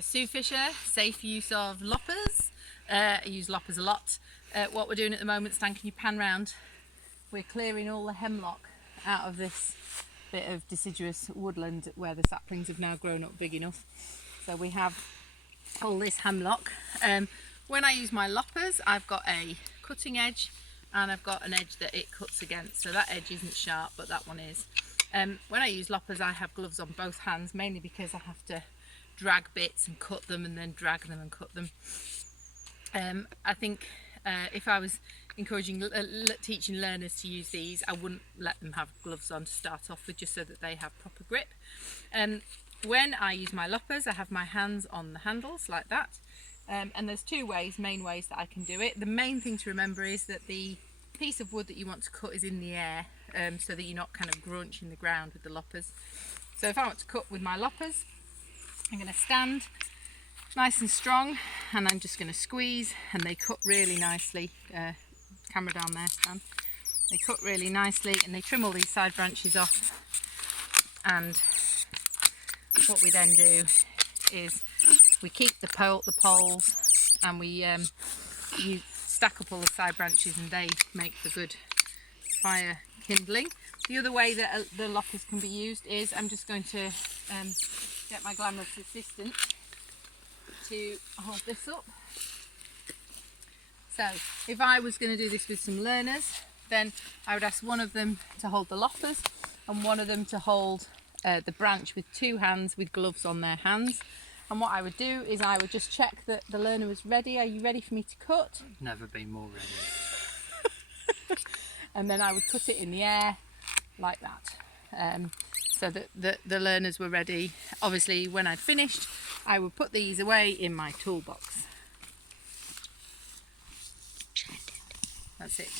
Sue Fisher, safe use of loppers. I use loppers a lot. What we're doing at the moment, Stan, can you pan round? We're clearing all the hemlock out of this bit of deciduous woodland where the saplings have now grown up big enough. So we have all this hemlock. When I use my loppers, I've got a cutting edge and I've got an edge that it cuts against. So that edge isn't sharp, but that one is. When I use loppers, I have gloves on both hands, mainly because I have to drag bits and cut them and then drag them and cut them. I think if I was encouraging teaching learners to use these, I wouldn't let them have gloves on to start off with, just so that they have proper grip. When I use my loppers, I have my hands on the handles like that, and there's two main ways that I can do it. The main thing to remember is that the piece of wood that you want to cut is in the air, so that you're not kind of crunching the ground with the loppers. So if I want to cut with my loppers, I'm going to stand nice and strong and I'm just going to squeeze, and they cut really nicely. Camera down there, Stan. They cut really nicely and they trim all these side branches off, and what we then do is we keep the poles and we stack up all the side branches, and they make for good fire kindling. The other way that the loppers can be used is, I'm just going to get my glamorous assistant to hold this up. So if I was going to do this with some learners, then I would ask one of them to hold the loppers and one of them to hold the branch with two hands with gloves on their hands. And what I would do is I would just check that the learner was ready. Are you ready for me to cut? Never been more ready. And then I would cut it in the air like that, so that the learners were ready. Obviously when I'd finished, I would put these away in my toolbox. That's it.